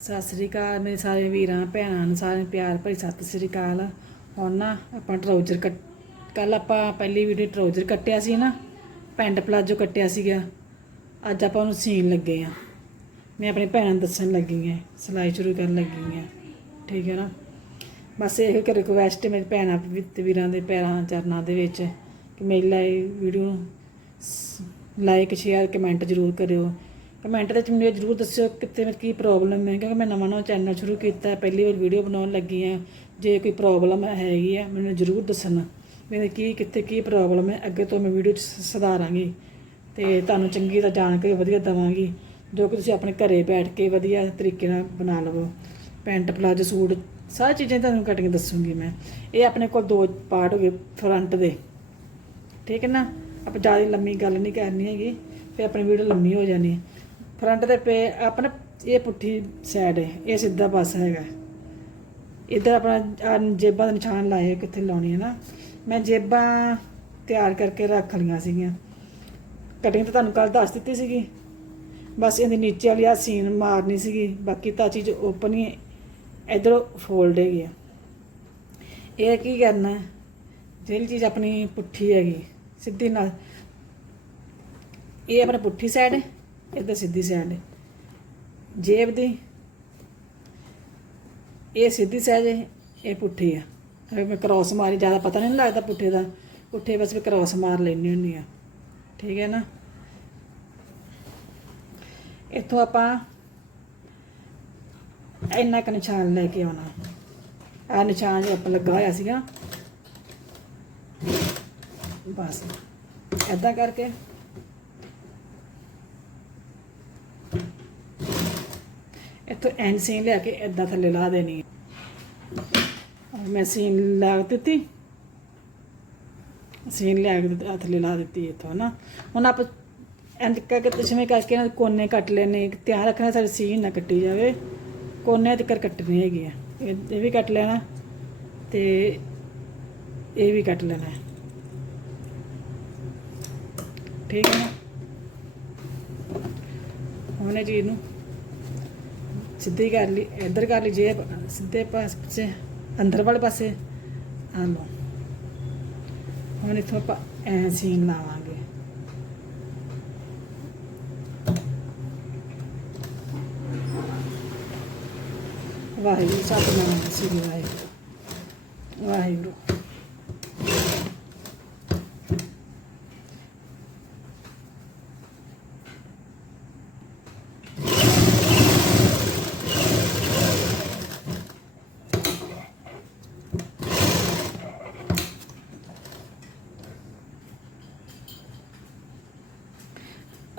ਸਤਿ ਸ੍ਰੀ ਅਕਾਲ, ਮੇਰੇ ਸਾਰੇ ਵੀਰਾਂ, ਭੈਣਾਂ ਨੂੰ ਸਾਰਿਆਂ ਨੂੰ ਪਿਆਰ ਭਰੀ ਸਤਿ ਸ੍ਰੀ ਅਕਾਲ। ਹੁਣ ਨਾ ਆਪਾਂ ਟਰਾਊਜ਼ਰ ਕੱਟ ਕੱਲ ਆਪਾਂ ਪਹਿਲੀ ਵੀਡੀਓ ਟਰਾਊਜ਼ਰ ਕੱਟਿਆ ਸੀ ਨਾ, ਪੈਂਟ ਪਲਾਜੋ ਕੱਟਿਆ ਸੀਗਾ। ਅੱਜ ਆਪਾਂ ਉਹਨੂੰ ਸੀਨ ਲੱਗੇ ਆ ਮੈਂ ਆਪਣੀ ਭੈਣਾਂ ਨੂੰ ਦੱਸਣ ਲੱਗੀ ਆ ਸਿਲਾਈ ਸ਼ੁਰੂ ਕਰਨ ਲੱਗੀ ਆ ਠੀਕ ਹੈ ਨਾ? ਬਸ ਇਹ ਇੱਕ ਰਿਕੁਐਸਟ ਹੈ ਮੇਰੀ ਭੈਣਾਂ ਵੀਰਾਂ ਦੇ ਪੈਰਾਂ, ਚਰਨਾਂ ਦੇ ਵਿੱਚ ਕਿ ਮੇਰੀ ਲਾਈ ਵੀਡੀਓ ਲਾਈਕ ਸ਼ੇਅਰ ਕਮੈਂਟ ਜ਼ਰੂਰ ਕਰਿਓ। ਕਮੈਂਟ ਦੇ ਵਿੱਚ ਮੈਨੂੰ ਇਹ ਜ਼ਰੂਰ ਦੱਸਿਓ ਕਿੱਥੇ ਮੇਰੀ ਕੀ ਪ੍ਰੋਬਲਮ ਹੈ, ਕਿਉਂਕਿ ਮੈਂ ਨਵਾਂ ਨਵਾਂ ਚੈਨਲ ਸ਼ੁਰੂ ਕੀਤਾ, ਪਹਿਲੀ ਵਾਰ ਵੀਡੀਓ ਬਣਾਉਣ ਲੱਗੀ ਹਾਂ। ਜੇ ਕੋਈ ਪ੍ਰੋਬਲਮ ਹੈਗੀ ਹੈ, ਮੈਨੂੰ ਜ਼ਰੂਰ ਦੱਸਣਾ। ਮੇਰੇ ਕੀ, ਕਿੱਥੇ ਕੀ ਪ੍ਰੋਬਲਮ ਹੈ, ਅੱਗੇ ਤੋਂ ਮੈਂ ਵੀਡੀਓ 'ਚ ਸੁਧਾਰਾਂਗੀ। ਤੇ ਤੁਹਾਨੂੰ ਚੰਗੀ ਤਰ੍ਹਾਂ ਜਾਣਕਾਰੀ ਵਧੀਆ ਦਵਾਂਗੀ। ਜੋ ਕਿ ਤੁਸੀਂ ਆਪਣੇ ਘਰੇ ਬੈਠ ਕੇ ਵਧੀਆ ਤਰੀਕੇ ਨਾਲ ਬਣਾ ਲਵੋ। ਪੈਂਟ, ਪਲਾਜੋ, ਸੂਟ, ਸਾਰੀ ਚੀਜ਼ਾਂ ਤੁਹਾਨੂੰ ਕਟਿੰਗ ਦੱਸੂਗੀ ਮੈਂ। ਇਹ ਆਪਣੇ ਕੋਲ ਦੋ ਪਾਰਟ ਹੋ ਗਏ ਫਰੰਟ ਦੇ। ਠੀਕ ਹੈ ਨਾ? ਆਪਾਂ ਜ਼ਿਆਦਾ ਲੰਮੀ ਗੱਲ ਨਹੀਂ ਕਰਨੀ ਹੈਗੀ। ਫਿਰ ਆਪਣੀ ਵੀਡੀਓ ਲੰਮੀ ਹੋ ਜਾਣੀ ਹੈ। ਫਰੰਟ ਦੇ ਪੇ ਆਪਣਾ ਇਹ ਪੁੱਠੀ ਸਾਈਡ ਹੈ, ਇਹ ਸਿੱਧਾ ਪਾਸਾ ਹੈਗਾ। ਇੱਧਰ ਆਪਣਾ ਜੇਬਾਂ ਦੇ ਨਿਸ਼ਾਨ ਲਾਏ ਕਿੱਥੇ ਲਾਉਣੀ ਹੈ ਨਾ। ਮੈਂ ਜੇਬਾਂ ਤਿਆਰ ਕਰਕੇ ਰੱਖ ਲਈਆਂ ਸੀਗੀਆਂ। ਕਟਿੰਗ ਤਾਂ ਤੁਹਾਨੂੰ ਕੱਲ ਦੱਸ ਦਿੱਤੀ ਸੀਗੀ। ਬਸ ਇਹਦੇ ਨੀਚੇ ਵਾਲੀ ਆ ਸੀਨ ਮਾਰਨੀ ਸੀਗੀ। ਬਾਕੀ ਤਾਂ ਚੀਜ਼ ਓਪਨ ਹੀ ਇਧਰ ਫੋਲਡ ਹੈਗੀ ਆ। ਇਹ ਕੀ ਕਰਨਾ ਜਿਹੜੀ ਚੀਜ਼ ਆਪਣੀ ਪੁੱਠੀ ਹੈਗੀ, ਸਿੱਧੀ ਨਾਲ। ਇਹ ਆਪਣੀ ਪੁੱਠੀ ਸਾਈਡ ਹੈ। ਇੱਧਰ ਸਿੱਧੀ ਸਾਈਡ ਹੈ। ਜੇਬ ਦੀ, ਇਹ ਸਿੱਧੀ ਸਾਈਡ ਹੈ, ਇਹ ਪੁੱਠੀ ਆ। ਅਗਰ ਮੈਂ ਕ੍ਰਾਸ ਮਾਰੀ, ਜ਼ਿਆਦਾ ਪਤਾ ਨਹੀਂ ਲੱਗਦਾ ਪੁੱਠੇ ਦਾ। ਪੁੱਠੇ ਬਸ ਮੈਂ ਕ੍ਰਾਸ ਮਾਰ ਲੈਣੀ ਹੁੰਦੀ ਆ। ਠੀਕ ਹੈ ਨਾ? ਇੱਥੋਂ ਆਪਾਂ ਇੰਨਾ ਕੁ ਨਿਸ਼ਾਨ ਲੈ ਕੇ ਆਉਣਾ। ਆ ਨਿਸ਼ਾਨ ਜੋ ਆਪਾਂ ਲੱਗਾ ਹੋਇਆ ਸੀਗਾ। ਬਸ ਐਦਾਂ ਕਰਕੇ ਇੱਥੋਂ ਐਨ ਸੀਨ ਲਿਆ ਕੇ ਐਦਾਂ ਥੱਲੇ ਲਾ ਦੇਣੀ ਹੈ ਮੈਂ ਸੀਨ ਲਾ ਦਿੱਤੀ। ਸੀਨ ਲਿਆ ਕੇ ਥੱਲੇ ਲਾ ਦਿੱਤੀ ਇੱਥੋਂ ਨਾ ਹੁਣ ਆਪਾਂ ਇੰਜ ਕਰਕੇ ਤਸ਼ਮੇ ਕਰਕੇ ਨਾ ਕੋਨੇ ਕੱਟ ਲੈਣੇ ਧਿਆਨ ਰੱਖਣਾ ਸਾਡੀ ਸੀਨ ਨਾ ਕੱਟੀ ਜਾਵੇ। ਕੋਨੇ ਤੱਕ ਕੱਟਣੀ ਹੈਗੀ ਆ। ਇਹ ਵੀ ਕੱਟ ਲੈਣਾ ਤੇ ਇਹ ਵੀ ਕੱਟ ਲੈਣਾ। ਠੀਕ ਹੈ ਹੁਣ ਇਹ ਚੀਜ਼ ਨੂੰ ਸਿੱਧੀ ਕਰ ਲਈ ਇੱਧਰ ਕਰ ਲਈ ਜੇ ਸਿੱਧੇ ਪਾਸੇ ਅੰਦਰ ਵਾਲੇ ਪਾਸੇ ਆ ਲਓ। ਹੁਣ ਇੱਥੋਂ ਆਪਾਂ ਐ ਸੀਨ ਲਾਵਾਂਗੇ। ਵਾਹਿਗੁਰੂ, ਸਤਨਾਮ, ਸ੍ਰੀ ਵਾਹਿਗੁਰੂ। ਵਾਹਿਗੁਰੂ।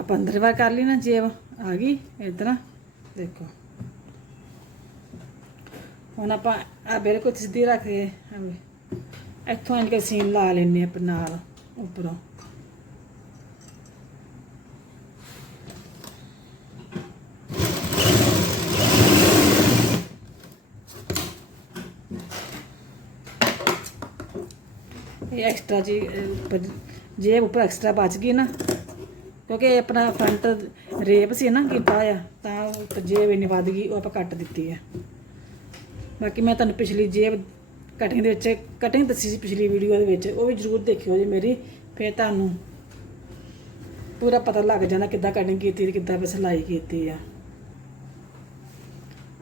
ਆਪਾਂ ਅੰਦਰ ਵਾਰ ਕਰ ਲਈ ਨਾ ਜੇਬ ਆ ਗਈ ਇਧਰ ਦੇਖੋ। ਹੁਣ ਆਪਾਂ ਆ ਬਿਲਕੁਲ ਸਿੱਧੀ ਰੱਖ ਕੇ ਇੱਥੋਂ ਇੰਜ ਕੇ ਸੀਨ ਲਾ ਲੈਣੇ ਆਪਾਂ ਨਾਲ, ਉੱਪਰੋਂ। ਇਹ ਐਕਸਟਰਾ ਜੀ ਜੇਬ ਉੱਪਰ ਐਕਸਟਰਾ ਬਚ ਗਈ ਨਾ ਕਿਉਂਕਿ ਇਹ ਆਪਣਾ ਫਰੰਟ ਰੇਪ ਸੀ ਨਾ ਕੀਤਾ ਆ ਤਾਂ ਜੇਬ ਇੰਨੀ ਵੱਧ ਗਈ, ਉਹ ਆਪਾਂ ਕੱਟ ਦਿੱਤੀ ਹੈ। ਬਾਕੀ ਮੈਂ ਤੁਹਾਨੂੰ ਪਿਛਲੀ ਜੇਬ ਕਟਿੰਗ ਦੇ ਵਿੱਚ ਕਟਿੰਗ ਦੱਸੀ ਸੀ ਪਿਛਲੀ ਵੀਡੀਓ ਦੇ ਵਿੱਚ, ਉਹ ਵੀ ਜ਼ਰੂਰ ਦੇਖਿਓ ਜੀ ਮੇਰੀ, ਫਿਰ ਤੁਹਾਨੂੰ ਪੂਰਾ ਪਤਾ ਲੱਗ ਜਾਂਦਾ ਕਿੱਦਾਂ ਕਟਿੰਗ ਕੀਤੀ ਤੇ ਕਿੱਦਾਂ ਬਸ ਸਿਲਾਈ ਕੀਤੀ ਆ।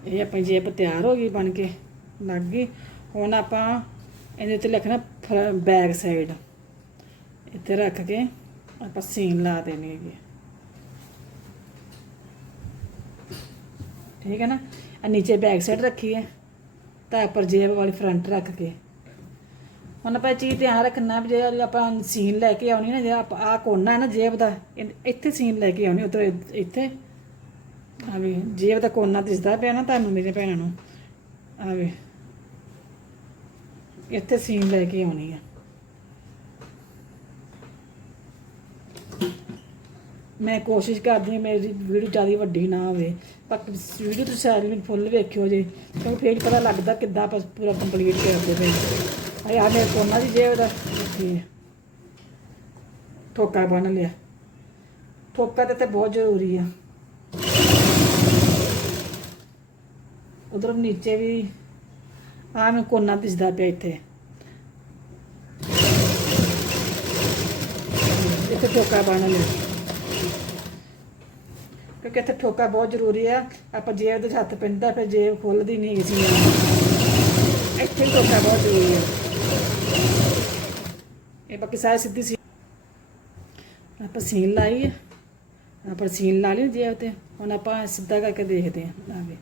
ਇਹ ਆਪਣੀ ਜੇਬ ਤਿਆਰ ਹੋ ਗਈ ਬਣ ਕੇ, ਲੱਗ ਗਈ। ਹੁਣ ਆਪਾਂ ਇਹਦੇ ਉੱਤੇ ਲਿਖਣਾ ਬੈਕ ਸਾਈਡ ਇੱਥੇ ਰੱਖ ਕੇ ਆਪਾਂ ਸੀਨ ਲਾ ਦੇਣੀ ਹੈਗੀ। ਠੀਕ ਹੈ ਨਾ? ਆ ਨੀਚੇ ਬੈਕ ਸਾਈਡ ਰੱਖੀ ਹੈ। ਤਾਂ ਉੱਪਰ ਜੇਬ ਵਾਲੀ ਫਰੰਟ ਰੱਖ ਕੇ। ਹੁਣ ਆਪਾਂ ਚੀਜ਼ ਧਿਆਨ ਰੱਖਣਾ ਵੀ ਜੇ ਆਪਾਂ ਸੀਨ ਲੈ ਕੇ ਆਉਣੀ ਨਾ, ਜੇ ਆਪਾਂ ਆ ਕੋਨਾ ਹੈ ਨਾ ਜੇਬ ਦਾ ਇੱਥੇ ਸੀਨ ਲੈ ਕੇ ਆਉਣੀ, ਉਧਰ ਇੱਥੇ। ਆ ਵੀ, ਜੇਬ ਦਾ ਕੋਨਾ ਦਿਸਦਾ ਪਿਆ ਨਾ ਤੁਹਾਨੂੰ ਮੇਰੇ ਭੈਣਾਂ ਨੂੰ। ਆ ਵੀ। ਇੱਥੇ ਸੀਨ ਲੈ ਕੇ ਆਉਣੀ ਆ ਮੈਂ ਕੋਸ਼ਿਸ਼ ਕਰਦੀ ਹਾਂ ਮੇਰੀ ਵੀਡੀਓ ਜ਼ਿਆਦਾ ਵੱਡੀ ਨਾ ਹੋਵੇ ਪਰ ਵੀਡੀਓ ਤੁਸੀਂ ਸਾਰੀ ਨੂੰ ਫੁੱਲ ਵੇਖਿਓ ਜੀ, ਕਿਉਂਕਿ ਫੇਰ ਪਤਾ ਲੱਗਦਾ ਕਿੱਦਾਂ ਆਪਾਂ ਪੂਰਾ ਕੰਪਲੀਟ ਕਰਦੇ ਪਏ ਆ ਆ ਮੇਰੇ ਕੋਨਾ ਦੀ ਜੇਬ ਦਾ ਇੱਥੇ ਹੈ। ਠੋਕਾ ਬਣ ਲਿਆ। ਠੋਕਾ ਤੇ ਤੇ ਬਹੁਤ ਜ਼ਰੂਰੀ ਆ। ਉਧਰ ਨੀਚੇ ਵੀ ਆਹ ਮੈਂ ਕੋਨਾ ਦਿਸਦਾ ਪਿਆ ਇੱਥੇ। ਇੱਥੇ ਠੋਕਾ ਬਣ ਲਿਆ। ਕਿਉਂਕਿ ਇੱਥੇ ਠੋਕਾ ਬਹੁਤ ਜ਼ਰੂਰੀ ਆ ਆਪਾਂ ਜੇਬ ਦੇ ਹੱਥ ਪੈਂਦਾ, ਫਿਰ ਜੇਬ ਖੁੱਲਦੀ ਨਹੀਂ ਸੀ ਇੱਥੇ ਠੋਕਾ ਬਹੁਤ ਜ਼ਰੂਰੀ ਆ ਇਹ ਬਾਕੀ ਸਾਰੇ ਸਿੱਧੀ ਸੀ। ਆਪਾਂ ਸੀਨ ਲਾਈ ਹੈ ਆਪਾਂ ਸੀਨ ਲਾ ਲਈ ਜੇਬ ਤੇ। ਹੁਣ ਆਪਾਂ ਸਿੱਧਾ ਕਰਕੇ ਦੇਖਦੇ ਹਾਂ। ਆਵੇ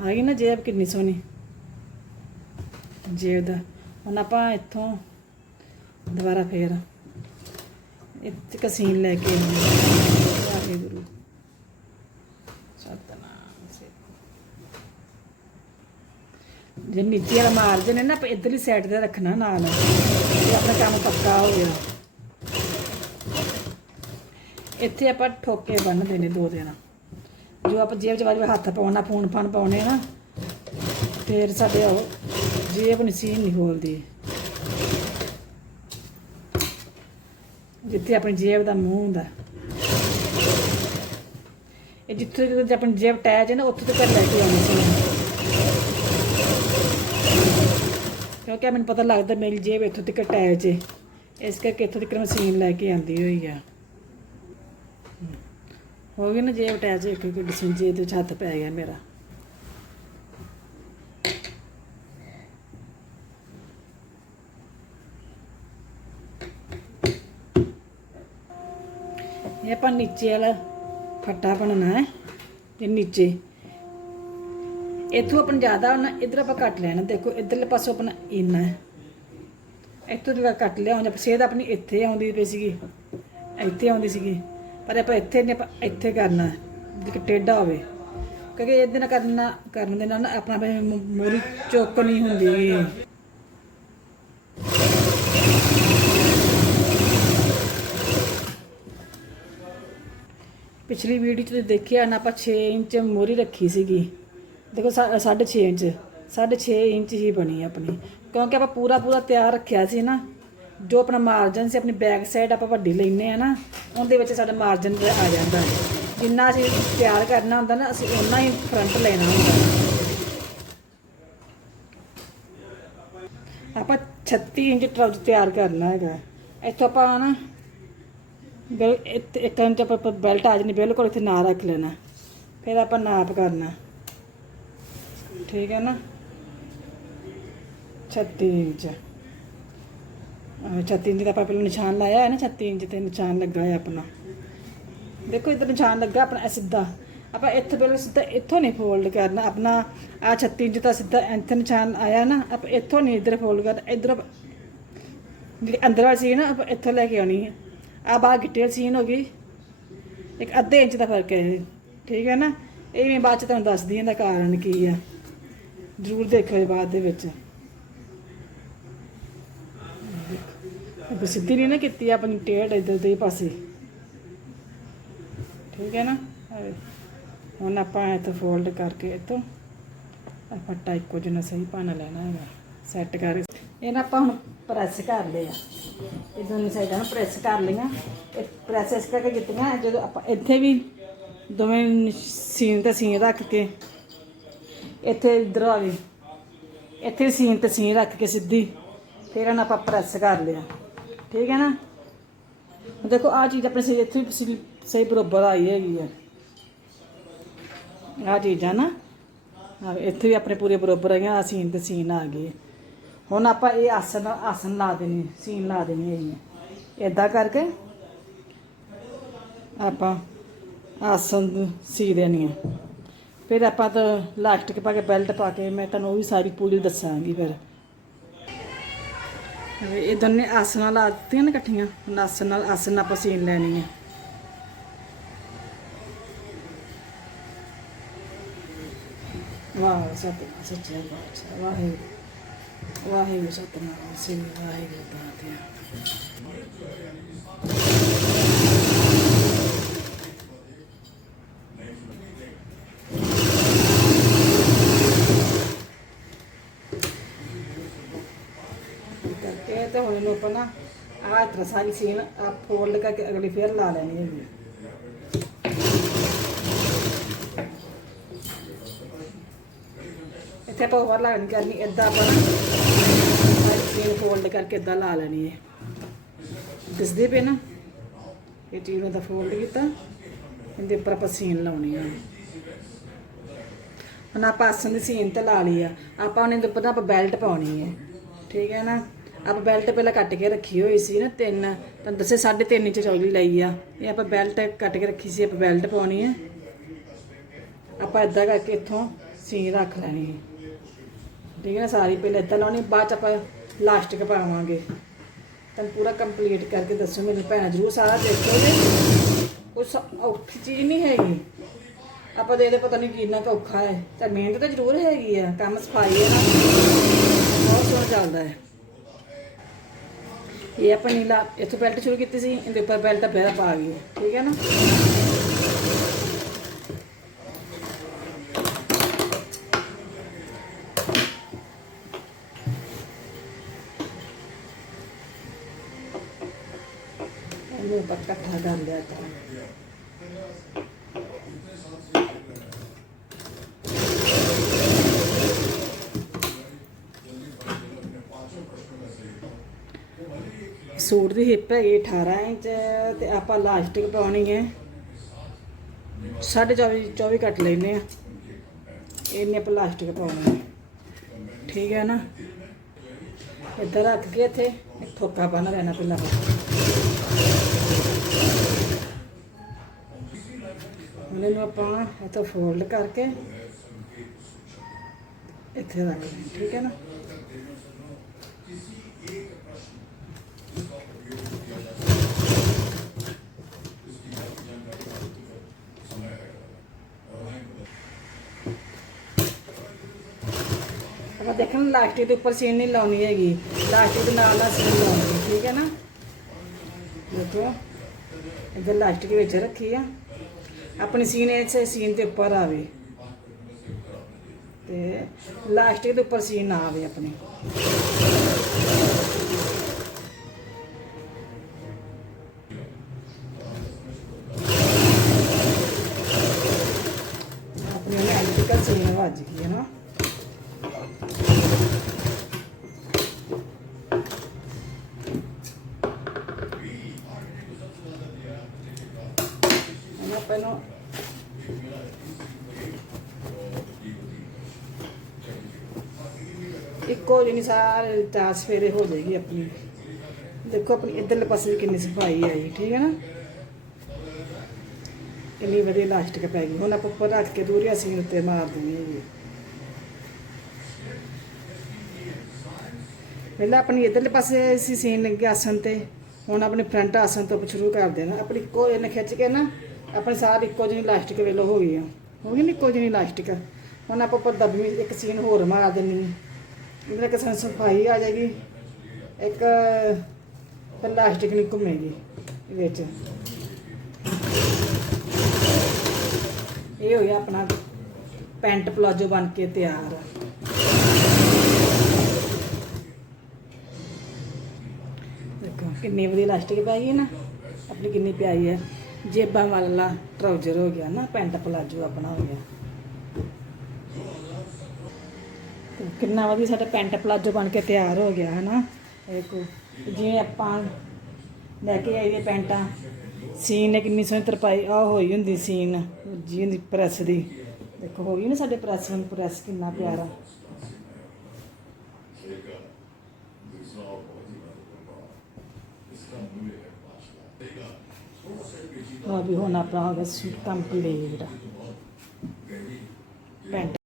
ਆ ਗਈ ਨਾ ਜੇਬ ਕਿੰਨੀ ਸੋਹਣੀ। ਜੇਬ ਦਾ। ਹੁਣ ਆਪਾਂ ਇੱਥੋਂ ਦੁਬਾਰਾ ਫੇਰ। ਇੱਥੇ ਕਸੀਨ ਲੈ ਕੇ ਆਉਂਦੇ ਆਗੇ ਗੁਰੂ ਸਤਨਾਮ ਸੇ ਜੇ ਨੀਚੇ ਵਾਲਾ ਮਾਰਜਨ ਹੈ ਨਾ, ਆਪਾਂ ਇੱਧਰਲੀ ਸਾਈਡ ਤੇ ਰੱਖਣਾ ਨਾਲ। ਇਹ ਆਪਣਾ ਕੰਮ ਪੱਕਾ ਹੋ ਗਿਆ। ਇੱਥੇ ਆਪਾਂ ਠੋਕੇ ਬੰਨਦੇ ਨੇ ਦੋ ਦਿਨ। ਜੋ ਆਪਾਂ ਜੇਬ 'ਚ ਵਾਜੇ ਹੱਥ ਪਾਉਣਾ, ਫੋਨ ਫਾਨ ਪਾਉਣੇ ਨਾ, ਫਿਰ ਸਾਡੇ ਉਹ ਜੇਬ ਨਹੀਂ ਸੀ ਨਹੀਂ ਖੋਲਦੀ। ਜਿੱਥੇ ਆਪਣੀ ਜੇਬ ਦਾ ਮੂੰਹ ਹੁੰਦਾ। ਇਹ ਜਿੱਥੇ ਜਿੱਥੇ ਆਪਣੀ ਜੇਬ ਟੈਚ ਹੈ ਨਾ, ਉੱਥੇ ਤੱਕ ਲੈ ਕੇ ਆਉਣੀ ਸੀ। ਕਿਉਂਕਿ ਮੈਨੂੰ ਪਤਾ ਲੱਗਦਾ ਮੇਰੀ ਜੇਬ ਇੱਥੋਂ ਤੱਕ ਅਟੈਚ ਹੈ ਇਸ ਕਰਕੇ ਇੱਥੋਂ ਤੱਕ ਮਸ਼ੀਨ ਲੈ ਕੇ ਆਂਦੀ ਹੋਈ ਆ। ਹੋ ਗਈ ਨਾ ਜੇਬ ਅਟੈਚ ਇੱਕ ਇੱਕ ਮਸ਼ੀਨ ਜੇਬ ਦੇ ਵਿੱਚ ਹੱਥ ਪੈ ਗਿਆ ਮੇਰਾ। ਇਹ ਆਪਾਂ ਨੀਚੇ ਵਾਲਾ ਫੱਟਾ ਬਣਨਾ ਹੈ ਤੇ ਨੀਚੇ। ਇੱਥੋਂ ਆਪਣਾ ਜ਼ਿਆਦਾ ਹੋਣਾ ਇਧਰ ਆਪਾਂ ਕੱਟ ਲੈਣਾ, ਦੇਖੋ ਇਧਰਲੇ ਪਾਸੋਂ ਆਪਣਾ ਇੰਨਾ ਇੱਥੋਂ ਜਿਹੜਾ ਕੱਟ ਲਿਆ ਹੁਣ ਸੇਧ ਆਪਣੀ ਇੱਥੇ ਆਉਂਦੀ ਪਈ ਸੀਗੀ, ਇੱਥੇ ਆਉਂਦੀ ਸੀਗੀ। ਪਰ ਆਪਾਂ ਇੱਥੇ ਨਹੀਂ, ਆਪਾਂ ਇੱਥੇ ਕਰਨਾ ਹੈ ਜਿੱਕ ਟੇਢਾ ਹੋਵੇ। ਕਿਉਂਕਿ ਇਹਦੇ ਨਾਲ ਕਰਨਾ ਕਰਨ ਦੇ ਨਾਲ ਆਪਣਾ ਮੋਰੀ ਚੁੱਕ ਨਹੀਂ ਹੁੰਦੀ। ਪਿਛਲੀ ਵੀਡੀਓ 'ਚ ਦੇਖਿਆ ਨਾ, ਆਪਾਂ 6 ਇੰਚ ਮੋਰੀ ਰੱਖੀ ਸੀਗੀ। ਦੇਖੋ 6.5 ਇੰਚ 6.5 ਇੰਚ ਹੀ ਬਣੀ ਆਪਣੀ। ਕਿਉਂਕਿ ਆਪਾਂ ਪੂਰਾ ਪੂਰਾ ਤਿਆਰ ਰੱਖਿਆ ਸੀ ਨਾ, ਜੋ ਆਪਣਾ ਮਾਰਜਨ ਸੀ, ਆਪਣੀ ਬੈਕ ਸਾਈਡ ਆਪਾਂ ਵੱਡੀ ਲੈਨੇ ਆ ਨਾ, ਉਹਦੇ ਵਿੱਚ ਸਾਡਾ ਮਾਰਜਨ ਆ ਜਾਂਦਾ ਹੈ। ਜਿੰਨਾ ਅਸੀਂ ਤਿਆਰ ਕਰਨਾ ਹੁੰਦਾ ਨਾ, ਅਸੀਂ ਉਨਾ ਹੀ ਫਰੰਟ ਲੈਣਾ ਹੁੰਦਾ ਆਪਾਂ 36 ਇੰਚ ਟਰਾਊਜ਼ ਤਿਆਰ ਕਰਨਾ ਹੈਗਾ। ਇੱਥੋਂ ਆਪਾਂ ਨਾ ਇੱਕ ਇੰਚ ਆਪਾਂ ਬੈਲਟ ਆ ਜਣੀ, ਬਿਲਕੁਲ ਇੱਥੇ ਨਾ ਰੱਖ ਲੈਣਾ। ਫਿਰ ਆਪਾਂ ਨਾਪ ਕਰਨਾ। ਠੀਕ ਹੈ ਨਾ? 36 ਇੰਚ। ਆਹ 36 ਇੰਚ ਦਾ ਆਪਾਂ ਪਹਿਲਾਂ ਨਿਸ਼ਾਨ ਲਾਇਆ ਹੈ ਨਾ 36 ਇੰਚ ਤੇ ਨਿਸ਼ਾਨ ਲੱਗਾ ਹੈ ਆਪਣਾ। ਦੇਖੋ, ਇੱਧਰ ਨਿਸ਼ਾਨ ਲੱਗਾ ਆਪਣਾ ਸਿੱਧਾ। ਆਪਾਂ ਇੱਥੇ ਪਹਿਲਾਂ ਸਿੱਧਾ ਇੱਥੋਂ ਨਹੀਂ ਫੋਲਡ ਕਰਨਾ। ਆਪਣਾ ਆ 36 ਇੰਚ ਦਾ ਸਿੱਧਾ ਇੱਥੇ ਨਿਸ਼ਾਨ ਆਇਆ ਨਾ, ਆਪਾਂ ਇੱਥੋਂ ਨਹੀਂ ਇੱਧਰ ਫੋਲਡ ਕਰਨਾ। ਇੱਧਰ ਜਿਹੜੀ ਅੰਦਰ ਵਾਲੀ ਸੀਨ ਆਪਾਂ ਇੱਥੋਂ ਲੈ ਕੇ ਆਉਣੀ ਹੈ। ਆ ਬਾਹਰ ਗਿੱਟੇ ਸੀਨ ਹੋ ਗਈ। ਇੱਕ ਅੱਧੇ ਇੰਚ ਦਾ ਫ਼ਰਕ ਹੈ ਠੀਕ ਹੈ ਨਾ? ਇਹ ਮੈਂ ਬਾਅਦ ਚ ਤੁਹਾਨੂੰ ਦੱਸਦੀ ਹਾਂ ਦਾ ਕਾਰਨ ਕੀ ਆ ਜ਼ਰੂਰ ਦੇਖਿਓ ਇਹ ਬਾਅਦ ਦੇ ਵਿੱਚ। ਇਹ ਸਿੱਧੀ ਨਹੀਂ ਨਾ ਕੀਤੀ ਆਪਣੀ ਟੇਢ ਇੱਧਰ ਦੇ ਪਾਸੇ। ਠੀਕ ਹੈ ਨਾ? ਹੁਣ ਆਪਾਂ ਇੱਥੇ ਫੋਲਡ ਕਰਕੇ ਇੱਥੋਂ ਫੱਟਾ ਇੱਕੋ ਜਿਹਾ ਸਹੀ ਪਾਣਾ ਲੈਣਾ ਹੈਗਾ। ਸੈੱਟ ਕਰ ਇਹ ਨਾ ਆਪਾਂ ਹੁਣ ਪ੍ਰੈਸ ਕਰ ਲਿਆ ਇਹ ਦੋਨੇ ਸਾਈਡਾਂ ਨੂੰ ਪ੍ਰੈਸ ਕਰ ਲਈਆਂ। ਇਹ ਪ੍ਰੈਸ ਇਸ ਕਰਕੇ ਕੀਤੀਆਂ ਜਦੋਂ ਆਪਾਂ ਇੱਥੇ ਵੀ ਦੋਵੇਂ ਸੀਨ ਤੇ ਸੀਨ ਰੱਖ ਕੇ ਇੱਥੇ ਇਧਰ ਆ ਗਈ ਇੱਥੇ ਸੀਨ ਤੇ ਸੀਨ ਰੱਖ ਕੇ ਸਿੱਧੀ। ਫਿਰ ਇਹਨਾਂ ਆਪਾਂ ਪ੍ਰੈਸ ਕਰ ਲਿਆ। ਠੀਕ ਹੈ ਨਾ? ਦੇਖੋ ਆ ਚੀਜ਼ ਆਪਣੇ ਸਹੀ ਇੱਥੇ ਸਹੀ- ਬਰੋਬਰ ਆਈ ਹੈਗੀ ਹੈ ਆ ਚੀਜ਼ਾਂ ਨਾ। ਇੱਥੇ ਵੀ ਆਪਣੇ ਪੂਰੇ ਬਰੋਬਰ ਆਈਆਂ ਆ। ਸੀਨ ਤੇ ਸੀਨ ਆ ਗਏ। ਹੁਣ ਆਪਾਂ ਇਹ ਆਸਨ ਆਸਨ ਲਾ ਦੇਣੀ, ਸੀਨ ਲਾ ਦੇਣੀ ਹੈਗੀ ਇਦਾਂ ਕਰਕੇ ਆਪਾਂ ਆਸਨ ਸੀ ਦੇਣੀ ਹੈ ਫਿਰ ਆਪਾਂ ਤਾਂ ਲਾਸਟਿਕ ਪਾ ਕੇ ਬੈਲਟ ਪਾ ਕੇ ਮੈਂ ਤੁਹਾਨੂੰ ਉਹ ਵੀ ਸਾਰੀ ਪੂਰੀ ਦੱਸਾਂਗੀ ਫਿਰ। ਇਹ ਦੋਨੇ ਆਸਨਾਂ ਲਾ ਦਿੱਤੀਆਂ ਨਾ ਇਕੱਠੀਆਂ? ਹੁਣ ਆਸਨ ਨਾਲ ਆਸਨ ਆਪਾਂ ਸੀਨ ਲੈਣੀ ਹੈ ਵਾਹ ਸਤਿ ਸੱਚੇ ਬਾਦਸ਼ਾਹ ਵਾਹਿਗੁਰੂ। ਵਾਹਿਗੁਰੂ, ਸਤਨਾਮ ਸਿੰਘ ਵਾਹਿਗੁਰੂ, ਦਾਤਿਆ। ਇਹ ਤੇ ਹੁਣ ਇਹਨੂੰ ਆਪਾਂ ਨਾ ਆਹ ਤਰ੍ਹਾਂ ਸਾਰੀ ਸੀਨ ਆ ਫੋਲਡ ਕਰਕੇ ਅਗਲੀ ਫੇਰ ਲਾ ਲੈਣੀ ਹੈਗੀ। ਇੱਥੇ ਆਪਾਂ ਹੋਰ ਨਹੀਂ ਕਰਨੀ ਇਦਾਂ ਆਪਾਂ ਸੀਨ ਫੋਲਡ ਕਰਕੇ ਇਦਾਂ ਲਾ ਲੈਣੀ ਹੈ। ਦਿਸਦੇ ਪਏ ਨਾ? ਇਹ ਚੀਜ਼ ਨੂੰ ਫੋਲਡ ਕੀਤਾ, ਇਹਦੇ ਉੱਪਰ ਆਪਾਂ ਸੀਨ ਲਾਉਣੀ ਆ। ਹੁਣ ਆਪਾਂ ਆਸਨ ਦੀ ਸੀਨ ਤੇ ਲਾ ਲਈ ਆ। ਆਪਾਂ ਉਹਨੇ ਦੇ ਉੱਪਰ ਨਾ ਆਪਾਂ ਬੈਲਟ ਪਾਉਣੀ ਹੈ। ਠੀਕ ਹੈ ਨਾ? ਆਪਾਂ ਬੈਲਟ ਪਹਿਲਾਂ ਕੱਟ ਕੇ ਰੱਖੀ ਹੋਈ ਸੀ ਨਾ ਤਿੰਨ, ਤੁਹਾਨੂੰ ਦੱਸੇ 3.5 ਇੰਚ ਚੌਲੀ ਲਈ ਆ। ਇਹ ਆਪਾਂ ਬੈਲਟ ਕੱਟ ਕੇ ਰੱਖੀ ਸੀ, ਆਪਾਂ ਬੈਲਟ ਪਾਉਣੀ ਹੈ ਆਪਾਂ ਇਦਾਂ ਕਰਕੇ ਇੱਥੋਂ ਸੀਨ ਰੱਖ ਲੈਣੀ ਹੈ ਠੀਕ ਹੈ ਨਾ, ਸਾਰੀ ਪਹਿਲਾਂ ਇਦਾਂ ਲਾਉਣੀ, ਬਾਅਦ ਚ ਆਪਾਂ ਲਾਸਟਿਕ ਪਾਵਾਂਗੇ। ਤਾਂ ਪੂਰਾ ਕੰਪਲੀਟ ਕਰਕੇ ਦੱਸੋ, ਮੈਨੂੰ ਭੈਣ ਜਰੂਰ ਸਾਰਾ ਦੇਖੋ ਜੀ ਕੋਈ ਸ- ਔਖੀ ਚੀਜ਼ ਨਹੀਂ ਹੈਗੀ। ਆਪਾਂ ਦੇ ਦੇ ਪਤਾ ਨਹੀਂ ਕਿੰਨਾ ਕੁ ਔਖਾ ਹੈ। ਤਾਂ ਮਿਹਨਤ ਤਾਂ ਜ਼ਰੂਰ ਹੈਗੀ ਆ, ਕੰਮ ਸਫ਼ਾਈ ਹੈ ਨਾ। ਬਹੁਤ ਸੋਹਣਾ ਚੱਲਦਾ ਹੈ। ਇਹ ਆਪਾਂ ਨੀਲਾ, ਇੱਥੋਂ ਬੈਲਟ ਸ਼ੁਰੂ ਕੀਤੀ ਸੀ, ਇਹਦੇ ਉੱਪਰ ਬੈਲਟ ਪਹਿਰਾ ਪਾ ਗਈ ਠੀਕ ਹੈ ਨਾ? ਇਹਨੂੰ ਆਪਾਂ ਇਕੱਠਾ ਕਰ ਲਿਆ ਤਾਂ। ਸੂਟ ਦੀ ਹਿੱਪ ਹੈਗੀ 18 ਇੰਚ ਤੇ ਆਪਾਂ ਲਾਸਟਿਕ ਪਾਉਣੀ ਹੈ। 24 24 ਕੱਟ ਲੈਨੇ ਆ ਇਹਨੇ ਆਪਾਂ ਲਾਸਟਿਕ ਪਾਉਣੀ ਹੈ। ਠੀਕ ਹੈ ਨਾ? ਇੱਧਰ ਰੱਖ ਕੇ ਇੱਥੇ ਇੱਕ ਥੋਕਾ ਬੰਨ ਲੈਣਾ ਪਹਿਲਾਂ। ਹੁਣ ਇਹਨੂੰ ਆਪਾਂ ਇੱਥੋਂ ਫੋਲਡ ਕਰਕੇ ਇੱਥੇ ਰੱਖ ਲੈਣਾ। ਠੀਕ ਹੈ ਨਾ? ਦੇਖਣ ਲਾਸਟਿਕ ਦੇ ਉੱਪਰ ਸੀਨ ਨਹੀਂ ਲਾਉਣੀ ਹੈਗੀ। ਲਾਸਟਿਕ ਦੇ ਨਾਲ ਨਾਲ ਸੀਨ ਲਾਉਣੀ, ਠੀਕ ਹੈ ਨਾ? ਦੇਖੋ, ਇੱਧਰ ਲਾਸਟਿਕ ਵਿੱਚ ਰੱਖੀ ਆ। ਆਪਣੀ ਸੀਨ ਇਸ ਸੀਨ ਦੇ ਉੱਪਰ ਆਵੇ। ਤੇ ਲਾਸਟਿਕ ਦੇ ਉੱਪਰ ਸੀਨ ਨਾ ਆਵੇ ਆਪਣੀ। ਇੱਕੋ ਜਿਹੀ ਸਾਰੇ ਚਾਰ ਸਫੇਰੇ ਹੋ ਜਾਏਗੀ ਆਪਣੀ। ਦੇਖੋ ਆਪਣੀ ਇੱਧਰਲੇ ਪਾਸੇ ਵੀ ਕਿੰਨੀ ਸਫ਼ਾਈ ਆਈ ਠੀਕ ਹੈ ਨਾ? ਕਿੰਨੀ ਵਧੀਆ ਲਾਸਟਿਕ ਪੈ ਗਈ। ਹੁਣ ਆਪਾਂ ਉੱਪਰ ਰੱਖ ਕੇ ਦੂਰੀਆ ਸੀਨ ਉੱਤੇ ਮਾਰ ਦੇਣੀ ਹੈ ਜੀ। ਪਹਿਲਾਂ ਆਪਣੀ ਇਧਰਲੇ ਪਾਸੇ ਸੀ ਸੀਨ ਲੱਗੇ ਆਸਨ ਤੇ। ਹੁਣ ਆਪਣੇ ਫਰੰਟ ਆਸਣ ਤੋਂ ਸ਼ੁਰੂ ਕਰ ਦੇਣਾ ਆਪਣੀ ਇੱਕੋ ਇਹਨੇ ਖਿੱਚ ਕੇ ਨਾ, ਆਪਣੇ ਸਾਰ ਇੱਕੋ ਜਿਹੀ ਲਾਸਟਿਕ ਵੇਲੋ ਹੋ ਗਈ ਆ। ਹੋ ਗਈ ਨਾ ਇੱਕੋ ਜਿਹੀ ਲਾਸਟਿਕ? ਹੁਣ ਆਪਾਂ ਉੱਪਰ ਦਬੀ, ਇੱਕ ਸੀਨ ਹੋਰ ਮਾਰ ਦੇਣੀ ਹੈ ਇਹਦੇ ਨਾਲ ਸਾਨੂੰ ਸਫ਼ਾਈ ਆ ਜਾਏਗੀ ਇੱਕ ਪਲਾਸਟਿਕ ਨਹੀਂ ਘੁੰਮੇਗੀ ਵਿੱਚ ਇਹ ਹੋ ਗਿਆ ਆਪਣਾ ਪੈਂਟ ਪਲਾਜੋ ਬਣ ਕੇ ਤਿਆਰ ਦੇਖੋ ਕਿੰਨੀ ਵਧੀਆ ਇਲਾਸਟਿਕ ਪਾਈ ਹੈ ਨਾ ਆਪਣੀ ਕਿੰਨੀ ਪਿਆਰੀ ਹੈ ਜੇਬਾਂ ਵਾਲਾ ਟਰਾਊਜ਼ਰ ਹੋ ਗਿਆ ਨਾ ਪੈਂਟ ਪਲਾਜੋ ਆਪਣਾ ਹੋ ਗਿਆ ਤੇ ਕਿੰਨਾ ਵਧੀਆ ਸਾਡਾ ਪੈਂਟ ਪਲਾਜੋ ਬਣ ਕੇ ਤਿਆਰ ਹੋ ਗਿਆ ਹੈ ਨਾ ਜਿਵੇਂ ਆਪਾਂ ਲੈ ਕੇ ਆਈਏ ਪੈਂਟਾਂ, ਸੀਨ ਨੇ ਕਿੰਨੀ ਸੋਹਣੀ ਤਰਪਾਈ ਆ ਹੋਈ ਹੁੰਦੀ ਸੀਨ, ਜੀ ਹੁੰਦੀ ਪ੍ਰੈਸ ਦੀ। ਦੇਖੋ, ਹੋ ਗਈ ਨਾ ਸਾਡੇ ਪ੍ਰੈਸ ਨੂੰ ਪ੍ਰੈਸ ਕਿੰਨਾ ਪਿਆਰਾ। ਆ ਵੀ ਹੁਣ ਆਪਣਾ ਹੋ ਗਿਆ ਸੂਟ ਕੰਪਲੀਟ ਪੈਂਟ